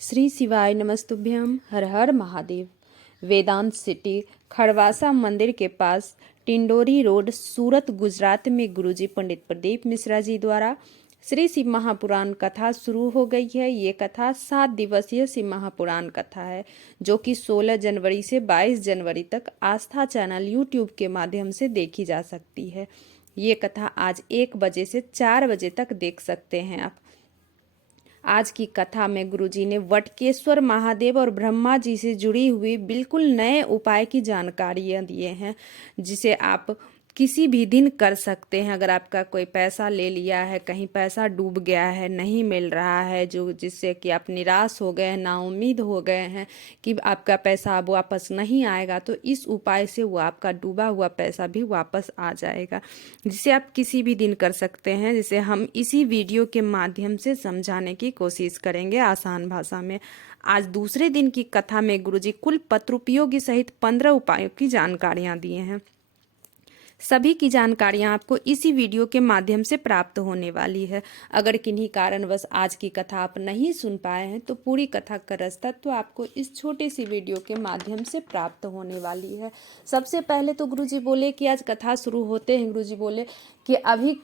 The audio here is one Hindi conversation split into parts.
श्री शिवाय नमस्तुभ्यम। हर हर महादेव। वेदांत सिटी खड़वासा मंदिर के पास टिंडोरी रोड, सूरत, गुजरात में गुरुजी पंडित प्रदीप मिश्रा जी द्वारा श्री शिव महापुराण कथा शुरू हो गई है। ये कथा 7 दिवसीय शिव महापुराण कथा है, जो कि 16 जनवरी से 22 जनवरी तक आस्था चैनल यूट्यूब के माध्यम से देखी जा सकती है। ये कथा आज 1 बजे से 4 बजे तक देख सकते हैं आप। आज की कथा में गुरुजी ने वटकेश्वर महादेव और ब्रह्मा जी से जुड़ी हुई बिल्कुल नए उपाय की जानकारियां दिए हैं, जिसे आप किसी भी दिन कर सकते हैं। अगर आपका कोई पैसा ले लिया है, कहीं पैसा डूब गया है, नहीं मिल रहा है, जो जिससे कि आप निराश हो गए हैं, नाउम्मीद हो गए हैं कि आपका पैसा अब वापस नहीं आएगा, तो इस उपाय से वो आपका डूबा हुआ पैसा भी वापस आ जाएगा, जिसे आप किसी भी दिन कर सकते हैं, जिसे हम इसी वीडियो के माध्यम से समझाने की कोशिश करेंगे आसान भाषा में। आज दूसरे दिन की कथा में गुरुजी कुल पत्रोपयोगी सहित 15 उपायों की जानकारियां दिए हैं। सभी की जानकारियां आपको इसी वीडियो के माध्यम से प्राप्त होने वाली है। अगर किन्हीं कारणवश आज की कथा आप नहीं सुन पाए हैं, तो पूरी कथा का रस तत्व आपको इस छोटी सी वीडियो के माध्यम से प्राप्त होने वाली है। सबसे पहले तो गुरुजी बोले कि आज कथा शुरू होते हैं गुरुजी बोले कि अभी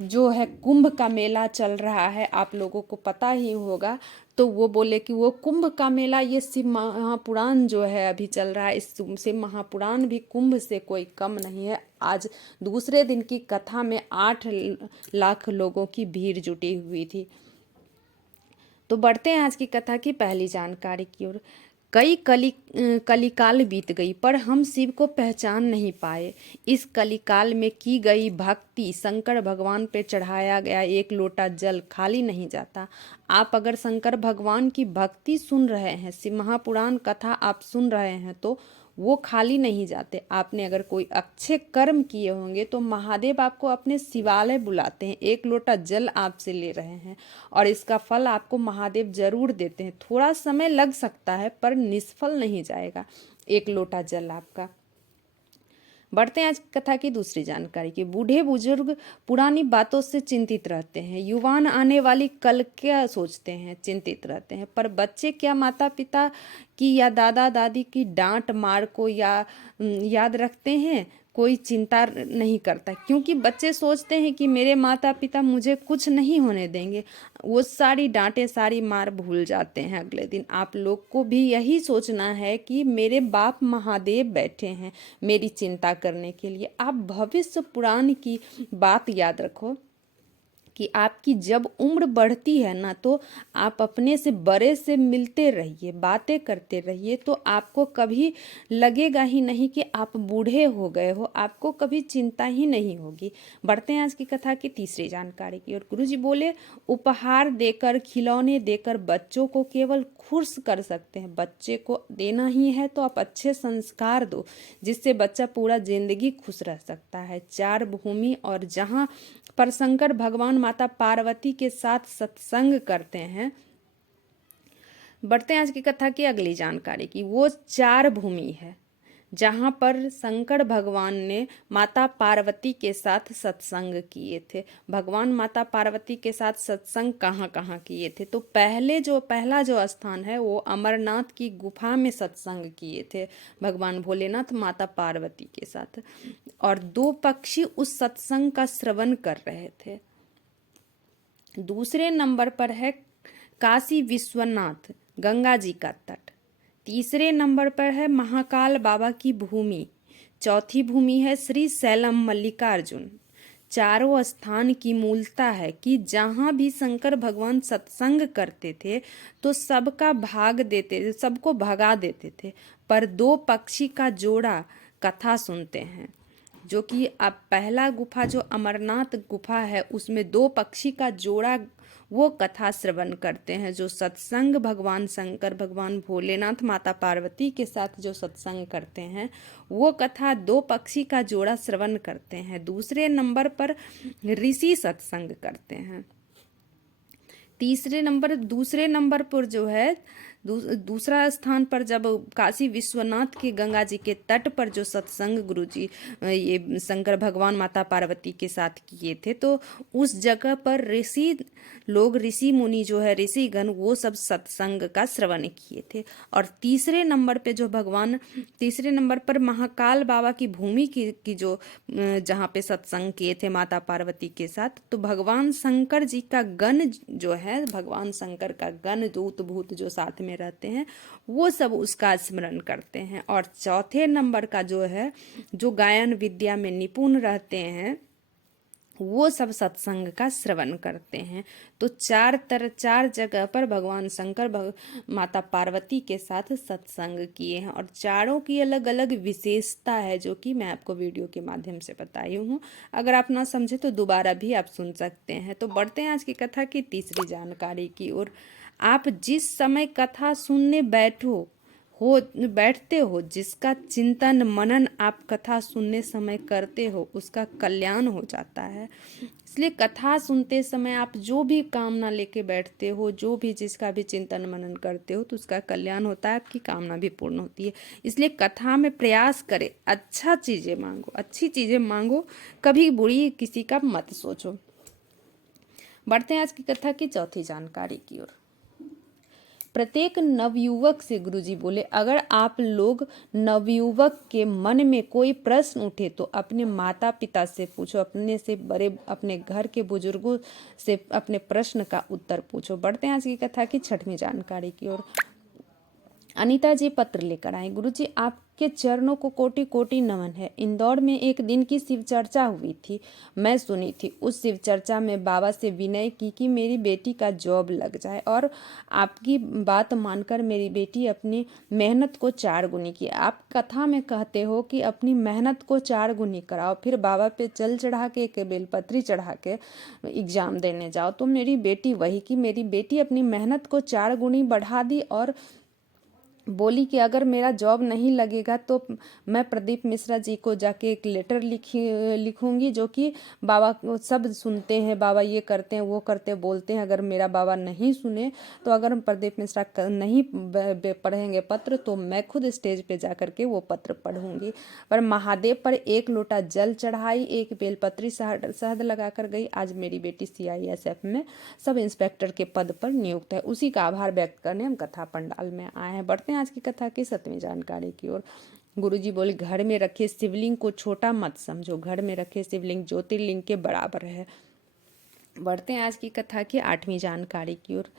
जो है कुंभ का मेला चल रहा है, आप लोगों को पता ही होगा। तो वो बोले कि वो कुंभ का मेला, ये शिव महापुराण जो है अभी चल रहा है, इस शिव महापुराण भी कुंभ से कोई कम नहीं है। आज दूसरे दिन की कथा में 8 लाख लोगों की भीड़ जुटी हुई थी। तो बढ़ते हैं आज की कथा की पहली जानकारी की ओर। कई कलिकाल बीत गई, पर हम शिव को पहचान नहीं पाए। इस कलिकाल में की गई भक्ति, शंकर भगवान पे चढ़ाया गया 1 लोटा जल खाली नहीं जाता। आप अगर शंकर भगवान की भक्ति सुन रहे हैं, शिव महापुराण कथा आप सुन रहे हैं, तो वो खाली नहीं जाते। आपने अगर कोई अच्छे कर्म किए होंगे तो महादेव आपको अपने शिवालय बुलाते हैं। 1 लोटा जल आपसे ले रहे हैं और इसका फल आपको महादेव जरूर देते हैं। थोड़ा समय लग सकता है, पर निष्फल नहीं जाएगा 1 लोटा जल आपका। बढ़ते हैं आज कथा की दूसरी जानकारी की। बूढ़े बुजुर्ग पुरानी बातों से चिंतित रहते हैं, युवान आने वाली कल क्या सोचते हैं, चिंतित रहते हैं, पर बच्चे क्या माता पिता की या दादा दादी की डांट मार को याद रखते हैं? कोई चिंता नहीं करता, क्योंकि बच्चे सोचते हैं कि मेरे माता पिता मुझे कुछ नहीं होने देंगे। वो सारी डांटे, सारी मार भूल जाते हैं अगले दिन। आप लोग को भी यही सोचना है कि मेरे बाप महादेव बैठे हैं मेरी चिंता करने के लिए। आप भविष्य पुराण की बात याद रखो कि आपकी जब उम्र बढ़ती है ना, तो आप अपने से बड़े से मिलते रहिए, बातें करते रहिए, तो आपको कभी लगेगा ही नहीं कि आप बूढ़े हो गए हो, आपको कभी चिंता ही नहीं होगी। बढ़ते हैं आज की कथा की तीसरी जानकारी की ओर। गुरुजी बोले, उपहार देकर, खिलौने देकर बच्चों को केवल खुश कर सकते हैं। बच्चे को देना ही है तो आप अच्छे संस्कार दो, जिससे बच्चा पूरा जिंदगी खुश रह सकता है। 4 भूमि और जहाँ पर शंकर भगवान माता पार्वती के साथ सत्संग करते हैं। बढ़ते हैं आज की कथा की अगली जानकारी की। वो 4 भूमि है जहाँ पर शंकर भगवान ने माता पार्वती के साथ सत्संग किए थे। भगवान माता पार्वती के साथ सत्संग कहाँ कहाँ किए थे? तो पहला जो स्थान है, वो अमरनाथ की गुफा में सत्संग किए थे भगवान भोलेनाथ माता पार्वती के साथ, और 2 पक्षी उस सत्संग का श्रवण कर रहे थे। दूसरे नंबर पर है काशी विश्वनाथ, गंगा जी का तट। तीसरे नंबर पर है महाकाल बाबा की भूमि। चौथी भूमि है श्री शैलम मल्लिकार्जुन। चारों स्थान की मूलता है कि जहाँ भी शंकर भगवान सत्संग करते थे तो सबको भगा देते थे, पर 2 पक्षी का जोड़ा कथा सुनते हैं। जो कि अब पहला गुफा जो अमरनाथ गुफा है, उसमें 2 पक्षी का जोड़ा वो कथा श्रवण करते हैं। जो सत्संग भगवान शंकर भगवान भोलेनाथ माता पार्वती के साथ जो सत्संग करते हैं, वो कथा 2 पक्षी का जोड़ा श्रवण करते हैं। दूसरे नंबर पर ऋषि सत्संग करते हैं। दूसरे नंबर पर जो है दूसरा स्थान पर जब काशी विश्वनाथ के गंगा जी के तट पर जो सत्संग गुरुजी ये शंकर भगवान माता पार्वती के साथ किए थे, तो उस जगह पर ऋषि मुनि जो है ऋषिगण वो सब सत्संग का श्रवण किए थे। और तीसरे नंबर पर महाकाल बाबा की भूमि की जो जहाँ पे सत्संग किए थे माता पार्वती के साथ, तो भगवान शंकर जी का गण जो है, भगवान शंकर का गण दूत भूत जो साथ में रहते हैं वो सब उसका स्मरण करते हैं। और चौथे नंबर का जो है, जो गायन विद्या में निपुण रहते हैं वो सब सत्संग का श्रवण करते हैं। तो चार जगह पर भगवान शंकर माता पार्वती के साथ सत्संग किए हैं, और चारों की अलग अलग विशेषता है जो कि मैं आपको वीडियो के माध्यम से बताई हूँ। अगर आप ना समझे तो दोबारा भी आप सुन सकते हैं। तो बढ़ते हैं आज की कथा की तीसरी जानकारी की ओर। आप जिस समय कथा सुनने बैठते हो, जिसका चिंतन मनन आप कथा सुनने समय करते हो उसका कल्याण हो जाता है। इसलिए कथा सुनते समय आप जो भी कामना लेके बैठते हो, जो भी जिसका भी चिंतन मनन करते हो तो उसका कल्याण होता है, आपकी कामना भी पूर्ण होती है। इसलिए कथा में प्रयास करें, अच्छी चीज़ें मांगो, कभी बुरी किसी का मत सोचो। बढ़ते हैं आज की कथा की चौथी जानकारी की ओर। प्रत्येक नवयुवक से गुरुजी बोले, अगर आप लोग नवयुवक के मन में कोई प्रश्न उठे तो अपने माता पिता से पूछो, अपने से बड़े अपने घर के बुजुर्गों से अपने प्रश्न का उत्तर पूछो। बढ़ते हैं आज की कथा की छठवीं जानकारी की ओर। अनीता जी पत्र लेकर आए। गुरुजी, आपके चरणों को कोटि कोटि नमन है। इंदौर में एक दिन की शिव चर्चा हुई थी, मैं सुनी थी। उस शिव चर्चा में बाबा से विनय की कि मेरी बेटी का जॉब लग जाए, और आपकी बात मानकर मेरी बेटी अपनी मेहनत को 4 गुनी की। आप कथा में कहते हो कि अपनी मेहनत को 4 गुनी कराओ, फिर बाबा पे जल चढ़ा के एक बेलपत्री चढ़ा के एग्जाम देने जाओ। तो मेरी बेटी वही की, मेरी बेटी अपनी मेहनत को 4 गुनी बढ़ा दी और बोली कि अगर मेरा जॉब नहीं लगेगा तो मैं प्रदीप मिश्रा जी को जाके एक लेटर लिखूंगी, जो कि बाबा सब सुनते हैं, बाबा ये करते हैं वो करते बोलते हैं। अगर मेरा बाबा नहीं सुने तो अगर प्रदीप मिश्रा नहीं पढ़ेंगे पत्र तो मैं खुद स्टेज पे जा करके वो पत्र पढ़ूंगी। पर महादेव पर 1 लोटा जल चढ़ाई, 1 बेलपत्री शहद लगा कर गई। आज मेरी बेटी CISF में सब इंस्पेक्टर के पद पर नियुक्त है। उसी का आभार व्यक्त करने हम कथा पंडाल में आए हैं। बढ़ते हैं आज की कथा की 7वीं जानकारी की ओर। गुरुजी बोले, घर में रखे शिवलिंग को छोटा मत समझो, घर में रखे शिवलिंग ज्योतिर्लिंग के बराबर है। बढ़ते हैं आज की कथा की 8वीं जानकारी की ओर।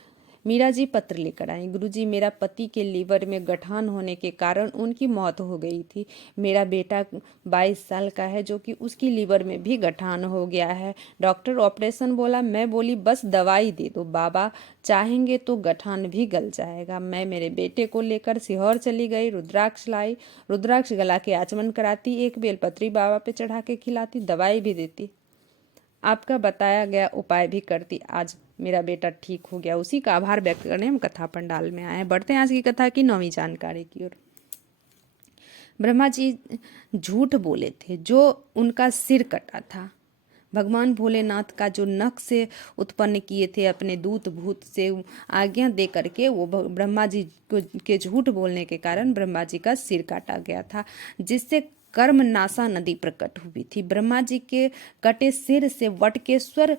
मीरा जी पत्र लेकर आई। गुरुजी, मेरा पति के लीवर में गठान होने के कारण उनकी मौत हो गई थी। मेरा बेटा 22 साल का है, जो कि उसकी लीवर में भी गठान हो गया है। डॉक्टर ऑपरेशन बोला, मैं बोली बस दवाई दे दो, बाबा चाहेंगे तो गठान भी गल जाएगा। मैं मेरे बेटे को लेकर सीहोर चली गई, रुद्राक्ष लाई, रुद्राक्ष गला के आचमन कराती, 1 बेलपत्री बाबा पे चढ़ा के खिलाती, दवाई भी देती, आपका बताया गया उपाय भी करती। आज मेरा बेटा ठीक हो गया। उसी का आभार व्यक्त करने हम कथा पंडाल में आए हैं। बढ़ते हैं आज की कथा की 9वीं जानकारी की ओर। ब्रह्मा जी झूठ बोले थे जो उनका सिर कटा था। भगवान भोलेनाथ का जो नख से उत्पन्न किए थे अपने दूत भूत से आज्ञा दे करके, वो ब्रह्मा जी के झूठ बोलने के कारण ब्रह्मा जी का सिर काटा गया था, जिससे कर्म नासा नदी प्रकट हुई थी। ब्रह्मा जी के कटे सिर से वटकेश्वर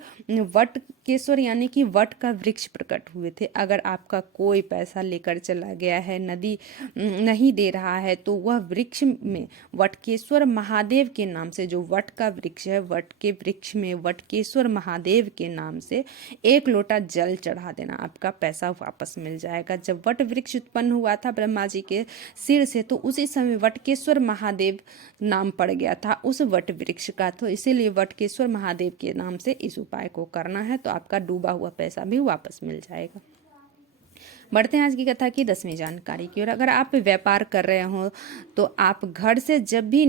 यानी कि वट का वृक्ष प्रकट हुए थे। अगर आपका कोई पैसा लेकर चला गया है, नदी नहीं दे रहा है, तो वह वृक्ष में वटकेश्वर महादेव के नाम से, जो वट का वृक्ष है, वट के वृक्ष में वटकेश्वर महादेव के नाम से 1 लोटा जल चढ़ा देना, आपका पैसा वापस मिल जाएगा। जब वट वृक्ष उत्पन्न हुआ था ब्रह्मा जी के सिर से, तो उसी समय वटकेश्वर महादेव नाम पड़ गया था उस वट वृक्ष का, तो इसीलिए वटकेश्वर महादेव के नाम से इस उपाय को करना है, तो आपका डूबा हुआ पैसा भी वापस मिल जाएगा। बढ़ते हैं आज की कथा की 10वीं जानकारी की ओर। अगर आप व्यापार कर रहे हो तो आप घर से जब भी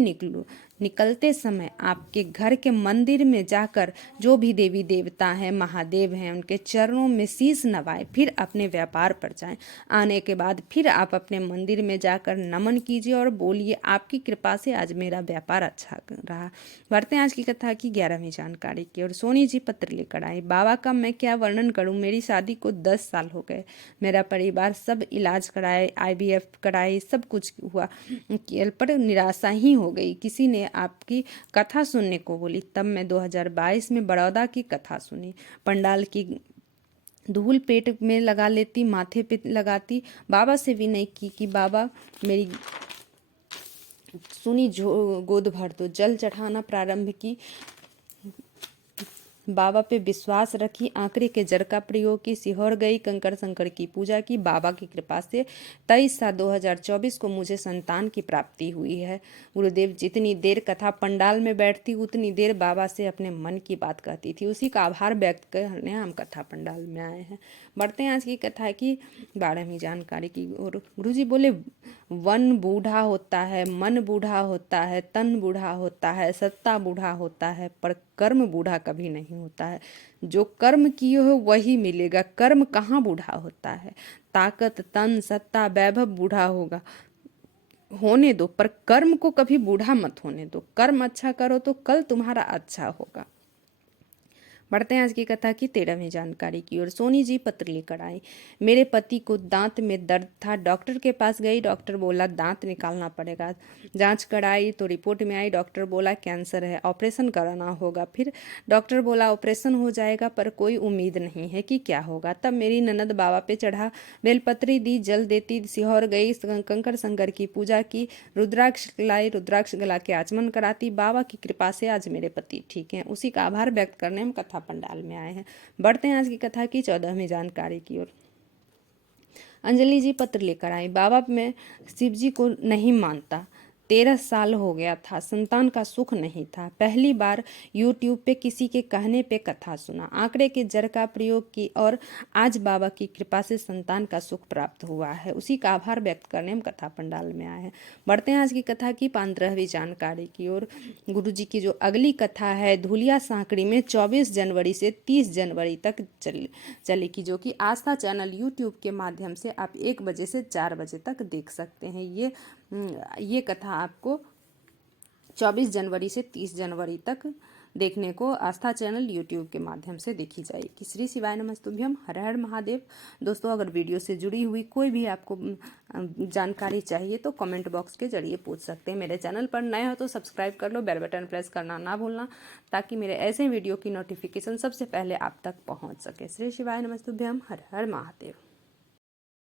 निकलते समय आपके घर के मंदिर में जाकर जो भी देवी देवता हैं, महादेव हैं, उनके चरणों में शीश नवाएं, फिर अपने व्यापार पर जाएं। आने के बाद फिर आप अपने मंदिर में जाकर नमन कीजिए और बोलिए आपकी कृपा से आज मेरा व्यापार अच्छा रहा। बढ़ते हैं आज की कथा की 11वीं जानकारी की और सोनी जी पत्र लेकर आई। बाबा का मैं क्या वर्णन करूं, मेरी शादी को 10 साल हो गए। मेरा परिवार सब इलाज कराए, IVF कराई, सब कुछ हुआ, पर निराशा ही हो गई। किसी ने आपकी कथा सुनने को बोली, तब मैं 2022 में बड़ौदा की कथा सुनी। पंडाल की धूल पेट में लगा लेती, माथे पे लगाती, बाबा से विनय की कि बाबा मेरी सुनी गोद भर दो। जल चढ़ाना प्रारंभ की, बाबा पे विश्वास रखी, आंकड़े के जड़ का प्रयोग की, सिहोर गई, कंकड़ शंकर की पूजा की। बाबा की कृपा से 23/7/2024 को मुझे संतान की प्राप्ति हुई है। गुरुदेव जितनी देर कथा पंडाल में बैठती उतनी देर बाबा से अपने मन की बात कहती थी। उसी का आभार व्यक्त करने हम कथा पंडाल में आए हैं। बढ़ते हैं आज की कथा की 12वीं जानकारी की और गुरुजी बोले, वन बूढ़ा होता है, मन बूढ़ा होता है, तन बूढ़ा होता है, सत्ता बूढ़ा होता है, पर कर्म बूढ़ा कभी नहीं होता है। जो कर्म किए हो वही मिलेगा। कर्म कहाँ बूढ़ा होता है। ताकत, तन, सत्ता, वैभव बूढ़ा होगा, होने दो, पर कर्म को कभी बूढ़ा मत होने दो। कर्म अच्छा करो तो कल तुम्हारा अच्छा होगा। बढ़ते हैं आज की कथा की 13वीं जानकारी की और सोनी जी पत्र लेकर आई। मेरे पति को दांत में दर्द था, डॉक्टर के पास गई, डॉक्टर बोला दांत निकालना पड़ेगा। जांच कराई तो रिपोर्ट में आई, डॉक्टर बोला कैंसर है, ऑपरेशन कराना होगा। फिर डॉक्टर बोला ऑपरेशन हो जाएगा पर कोई उम्मीद नहीं है कि क्या होगा। तब मेरी ननद बाबा पे चढ़ा, बेलपत्री दी, जल देती, सिहोर गई, कंकड़ शंकर की पूजा की, रुद्राक्ष लाई, रुद्राक्ष गला के आचमन कराती। बाबा की कृपा से आज मेरे पति ठीक हैं। उसी का आभार व्यक्त करने हम कथा पंडाल में आए हैं। बढ़ते हैं आज की कथा की 14वीं जानकारी की ओर। अंजलि जी पत्र लेकर आई। बाबा मैं शिव जी को नहीं मानता, 13 साल हो गया था, संतान का सुख नहीं था। पहली बार YouTube पे किसी के कहने पे कथा सुना, आंकड़े के जड़ का प्रयोग की और आज बाबा की कृपा से संतान का सुख प्राप्त हुआ है। उसी का आभार व्यक्त करने हम कथा पंडाल में आए हैं। बढ़ते हैं आज की कथा की 15वीं जानकारी की ओर। गुरु जी की जो अगली कथा है धुलिया सांकड़ी में 24 जनवरी से 30 जनवरी तक चलेगी, जो कि आस्था चैनल YouTube के माध्यम से आप 1 बजे से 4 बजे तक देख सकते हैं। ये कथा आपको 24 जनवरी से 30 जनवरी तक देखने को आस्था चैनल YouTube के माध्यम से देखी जाएगी। श्री शिवाय नमस्तुभ्यम, हर हर महादेव। दोस्तों अगर वीडियो से जुड़ी हुई कोई भी आपको जानकारी चाहिए तो कमेंट बॉक्स के जरिए पूछ सकते हैं। मेरे चैनल पर नए हो तो सब्सक्राइब कर लो, बेल बटन प्रेस करना ना भूलना, ताकि मेरे ऐसे वीडियो की नोटिफिकेशन सबसे पहले आप तक पहुँच सके। श्री शिवाय नमस्तुभ्यम, हर हर महादेव।